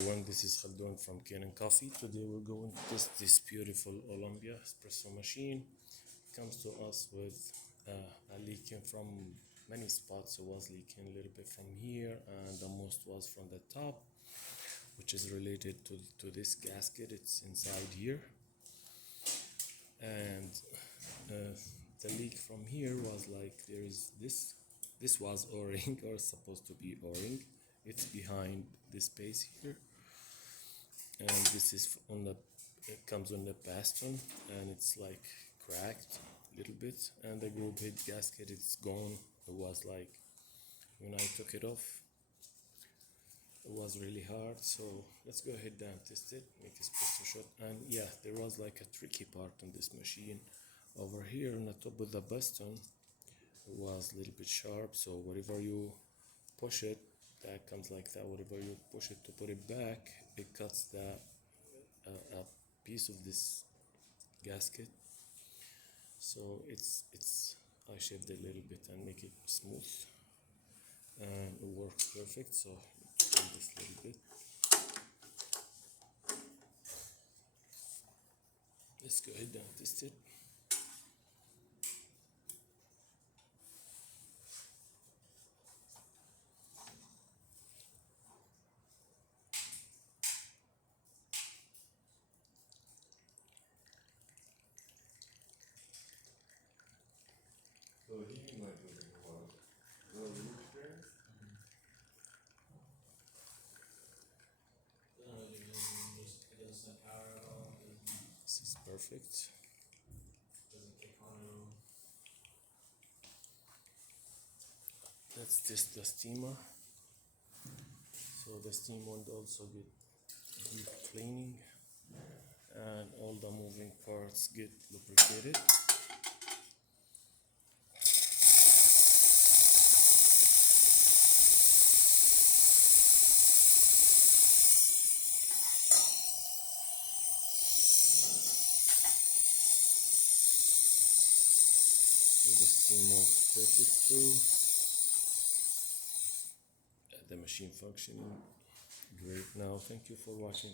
Everyone, this is Khaldun from Kanen Coffee. Today we're going to test this beautiful Olympia espresso machine. It comes to us with a leaking from many spots. It was leaking a little bit from here, and the most was from the top, which is related to this gasket. It's inside here, and the leak from here was like there is this. This was O-ring or supposed to be O-ring. It's behind this space here, and this is on the, it comes on the piston, and it's like cracked a little bit, and the group head gasket, it's gone. It was like when I took it off, it was really hard. So let's go ahead and test it, make a espresso shot. And yeah, there was like a tricky part on this machine over here on the top of the piston. It was a little bit sharp, so whatever you push it, that comes like that. Whatever you push it to put it back, it cuts the a piece of this gasket. So it's I shaved it a little bit and make it smooth, and it works perfect. So pull this little bit. Let's go ahead and test it. So he might be looking for the root there. This is perfect. Let's test the steamer. So the steam won't also get deep cleaning, and all the moving parts get lubricated. So the steam works perfect too. The machine functioning great now. Thank you for watching.